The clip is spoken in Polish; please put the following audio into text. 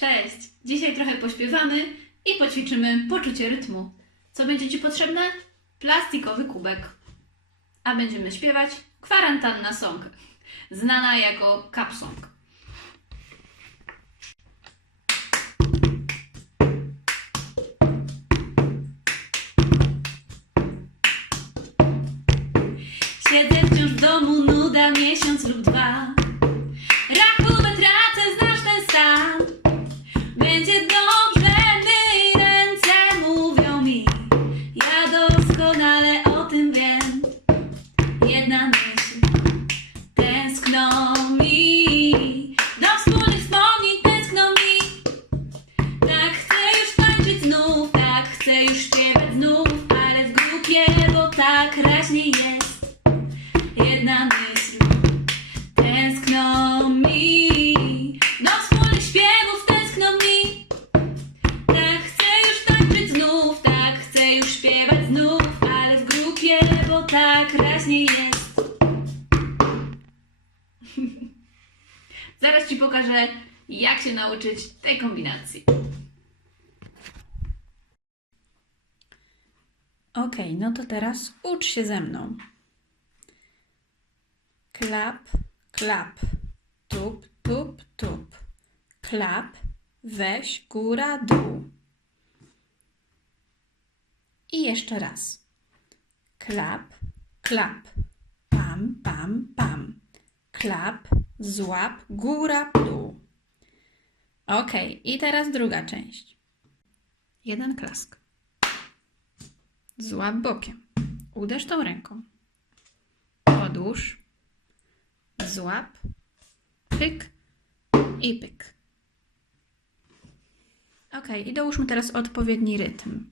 Cześć! Dzisiaj trochę pośpiewamy i poćwiczymy poczucie rytmu. Co będzie Ci potrzebne? Plastikowy kubek. A będziemy śpiewać kwarantanna song, znana jako cup song. Siedzę wciąż w domu, nuda miesiąc pokażę, jak się nauczyć tej kombinacji. Ok, no to teraz ucz się ze mną. Klap, klap, tup, tup, tup. Klap, weź, góra, dół. I jeszcze raz. Klap, klap, pam, pam, pam. Klap, złap, góra, dół. Ok, i teraz druga część. Jeden klask. Złap bokiem. Uderz tą ręką. Odłóż. Złap. Pyk. I pyk. Ok, i dołóżmy teraz odpowiedni rytm.